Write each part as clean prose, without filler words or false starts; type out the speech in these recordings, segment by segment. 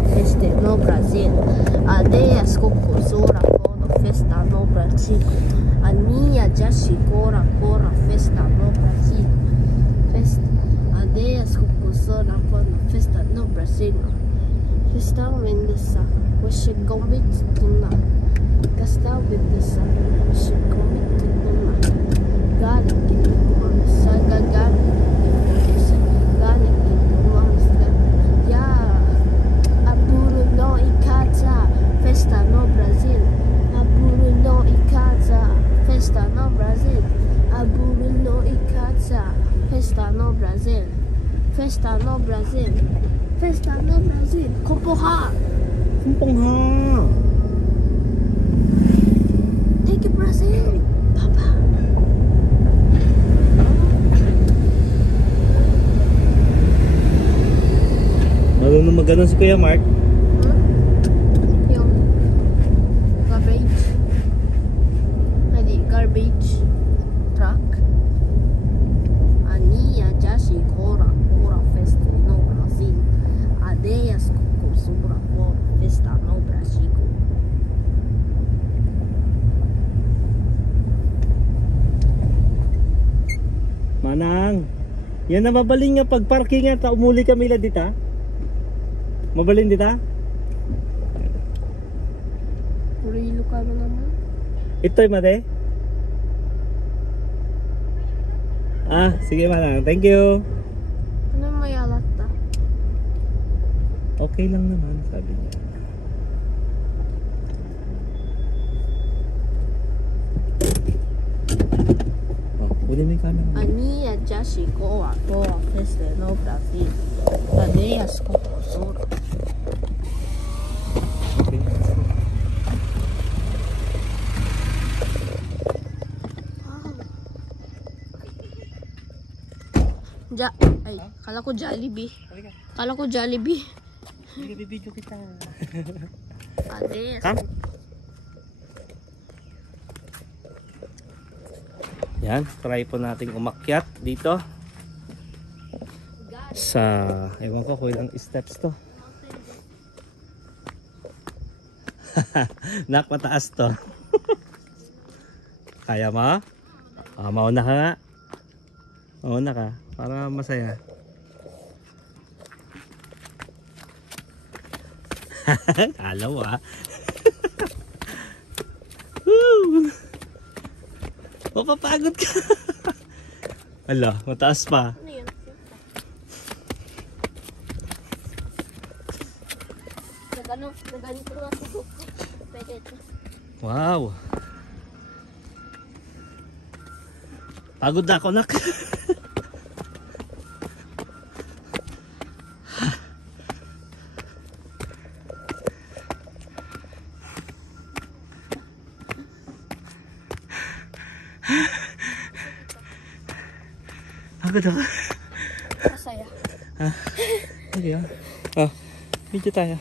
boa festa no Brasil. Aldeias Cocosora, cora festa no Brasil. A minha já chegou a cora festa no Brasil. Festa, aldeias Cocosora, cora festa no Brasil. Festa Vendessa, você convite tuna. Casta Vendessa, você convite tuna. Gari kituma, saga gari kituma, gari kituma, ya. Aburo no ikaza, festa no Brasil. Aburo no ikaza, festa no Brasil. Aburo no ikaza, festa no Brasil. Festa no Brasil. Festa no Brasil. Kumpuha. Kumpuha. Thank you, Brazil. Papa. Marunong mag-ganon si Kuya Mark. Yung garbage. Hindi, garbage truck. Ania Jashi Kora Kora Festa no Brasil. Aldeias Cocosura Kora Festa no Brasil. Manang, yan na mabalin nga pag parking nga ta umuli kami la dita. Mabalin dita? Purilo ka na naman. Ito'y mate. Sige Manang, thank you. Ano may alat ta? Okay lang naman, sabi niya. Kunin mo yung camera. Ania Jashi Kora Kora Festa no Brasil. Aldeias Cocosura. Okay. Ay, kala ko Jollibee. Kala ko Jollibee. Hindi bibidyo kita. Aldeias. Yan, try po nating umakyat dito sa, ewan ko kung ilang steps to. Nak, mataas to. Kaya mo? Mauna ka nga. Mauna ka para masaya. Alaw mapapagod ka. Ala, mataas pa. Ano yun? Naganito nga si Coco. Pwede ito. Wow. Pagod na ako, nak. Pagod ako. Masaya. Okay ah. Video tayo.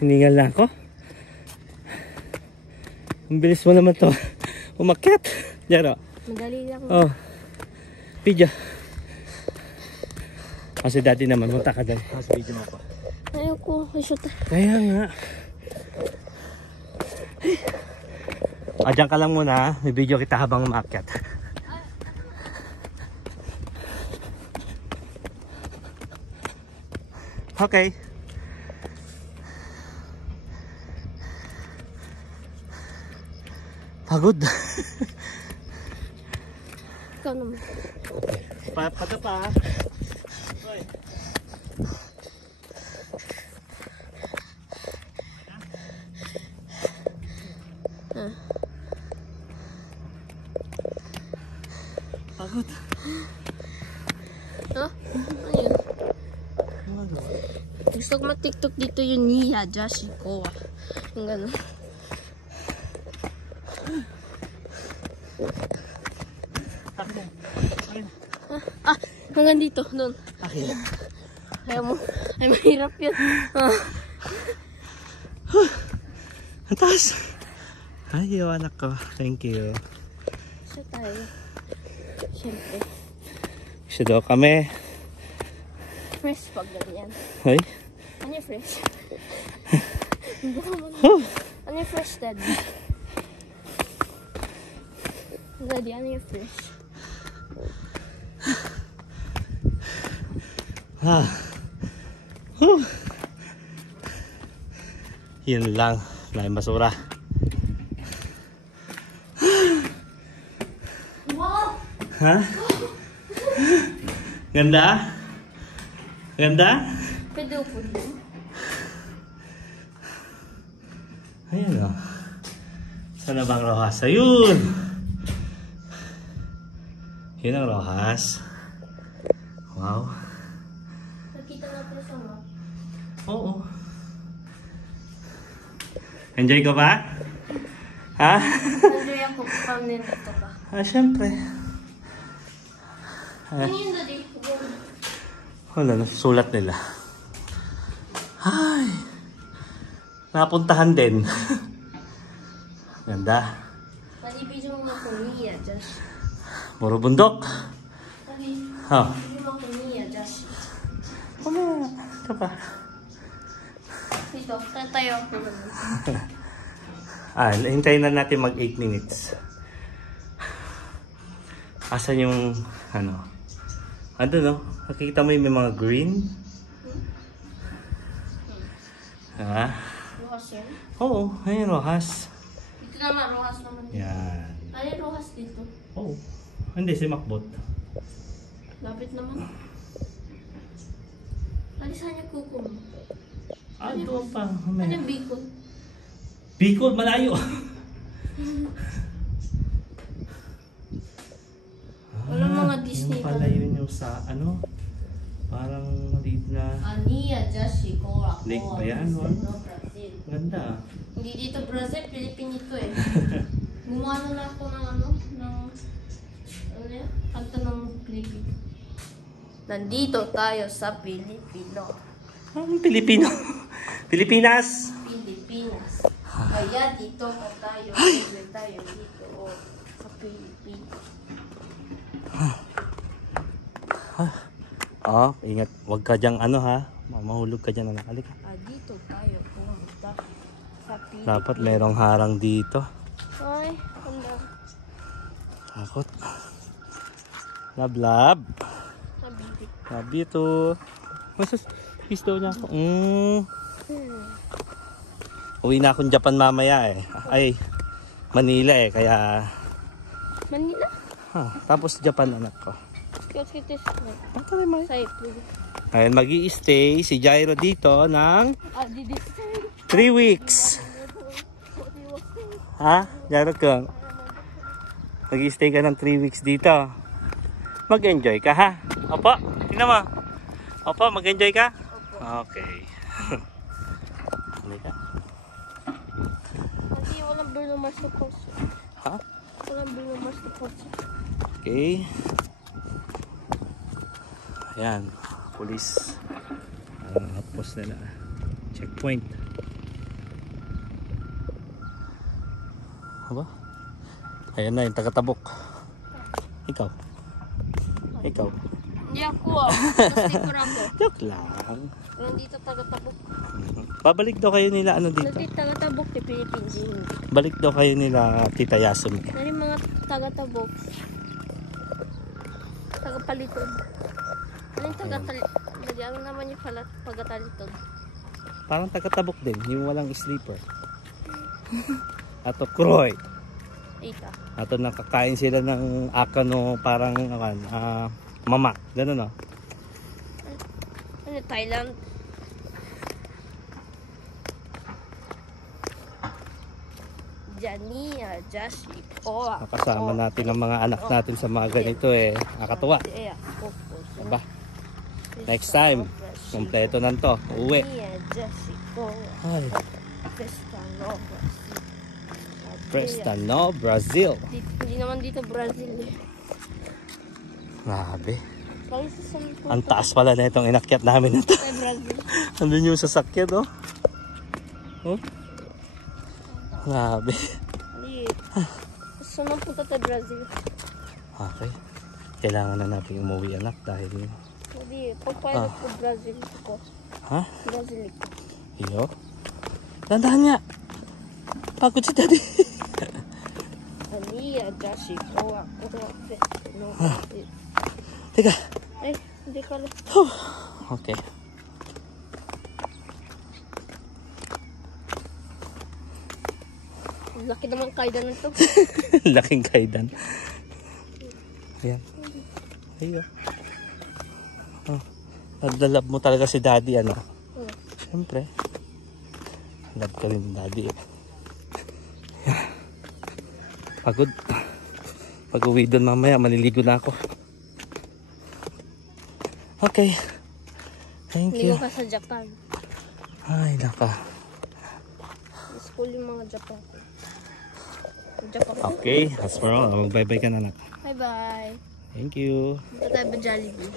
Hiningal na ako. Ang bilis mo naman to umakyat. Diyan o. Madali lang. Video. Kasi dati naman punta ka dyan. Kasi video mo pa. Ayoko. Shoot. Kaya nga. Diyan ka lang muna. May video kita habang umakyat. Okay. Pagod. Ikaw naman. Paga pa. Hoy. Pagod. Ayun. Gusto ko mag-tiktok dito yung Nia Jashi Kora. Yung gano'n. Hanggang dito, doon. Ayaw mo. Ay, mahirap yun. Ang taas. Ay, anak ko. Thank you. Siya tayo. Siyempre. Siya daw kami. fresh pag ganyan. Ay? Ano yung fresh? Ano yung fresh, Daddy? Daddy, ano yung fresh? Ah. Yun lang. Lain basura. Wow! Ha? Ganda? Ganda? Pwede po din. Ayun o. Sana bang rohas? Ayun! Yun ang rohas. Wow. Nakita na po sa map. Oo. Enjoy ka ba? Ha? Enjoy ako pag nandito ka. Syempre. Ano yun, Daddy? Wala na, sulat nila. Ay. Napuntahan din. Ganda. Palibidyo mo ako niya, Josh. Puro bundok. Ha? Palibidyo mo ako niya, Josh. Wala. Ito pa. Dito, tayo ako naman. Hintayin na natin mag 8 minutes. Asan yung, ano? Ano no? Nakikita mo yung may mga green? Ha? Rojas yan? Oo, ayun rohas. Dito naman, rojas naman. Yan. Ano yung rojas dito? Oo. Hindi, si Macbot. Lapit naman. Alisan niya kuko mo. Doon pa. Ano yung Bicol? Bicol, malayo. Walang mga Disney yung pala yun yung sa, ano? Parang maliit na Ania, Josh, Cora, lake ba yan? No, Brazil. Ganda. Hindi dito Brazil, Philippine ito eh. Gumawa na ako ng ano yan? Kanta ng Pilipino. Nandito tayo sa Pilipino. Pilipino. Pilipinas. Pilipinas. Kaya dito ka tayo. Dito tayo dito. Sa Pilipinas. Ingat. Huwag ka dyang ano ha. Mahulog ka dyan. Halika. Dito tayo pumunta sa Pilipinas. Dapat merong harang dito. Ay, ano? Takot. Love. Sabi. Sabi ito. Masas, pisto niya ako. Uwi na akong Japan mamaya eh. Ay, Manila eh. Kaya, Manila? tapos Japan anak ko. Kitis. Patay mo. Saipu. Ayun, mag-i-stay si Jairo dito ng Didi. 3 weeks. Ha? Jairo ko. Mag-i-stay ka ng 3 weeks dito. Mag-enjoy ka ha? Opo, tingnan mo. Opo, mag-enjoy ka? Okay. Halika. Kasi walang Bruno Mars na post. Ha? Walang Bruno Mars na post. Okay. Ayan, police. Outpost nila. Checkpoint. Aba? Ayan na yung taga-tabok. Ikaw. Hindi ako Kasi ako. Joke lang. Nandito taga-tabok. Babalik daw kayo nila ano dito? Nandito taga-tabok ni Philippines. Balik daw kayo nila Tita Yasumi. Nari mga taga-tabok. Taga-palitod. Ano yung taga-talitod? Ano naman yung taga-talitod? Parang taga-tabok din, yung walang sleeper. Ato Kroy. Ika. Ato nakakain sila ng akano parang mama. Ganun o. Ano, Thailand? Jania, Jashi, Koa. Kasama natin ang mga anak natin sa mga ganito eh. Nakakatuwa. Diba? Next time, kompleto na to. Uwi. Ay. Prestano, Brazil. Hindi naman dito Brazil eh. Grabe. Kaya sa Sampo. Ang taas pala na itong inakyat namin ito. Sa Brazil. Andun yung sasakyan oh. Oh. Grabe. Hindi. Gusto nang punta sa Brazil. Okay. Kailangan na natin umuwi anak dahil Hindi, pagpilot ko Brazil ko. Ha? Brazil ko. Iyo. Dandahan niya. Pagod si daddy. Ania, Jashi, Koa, Koa, no. Teka. Ay, hindi ka lang. Okay. Laki naman kaidan nito. Laking kaidan. Ayan. Ayo. Oh. Naglalab mo talaga si daddy, ano? Siyempre. Love ka rin ni daddy. Pagod. Pag uwi doon mamaya, maliligo na ako. Okay. Thank you. Ligo ka sa Japan. Ay, naka. School yung mga Japan. Japan. Okay, Hasmaro, mag-bye-bye ka na, nak. Bye-bye. Thank you. Punta tayo ba Jollibee?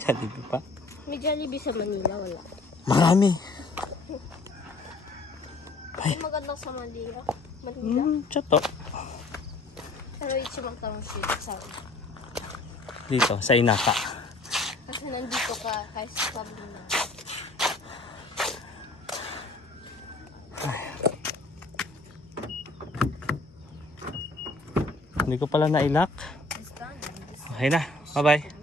Jollibee pa? May Jollibee sa Manila, wala. Marami. Ay, magandang sa Manila. Manila. Choto. Pero ichimang tarong shit sa Dito, sa Inaka. kasi nandito ka kahit sa Manila. Hindi ko pala nailak. Okay na. Bye-bye.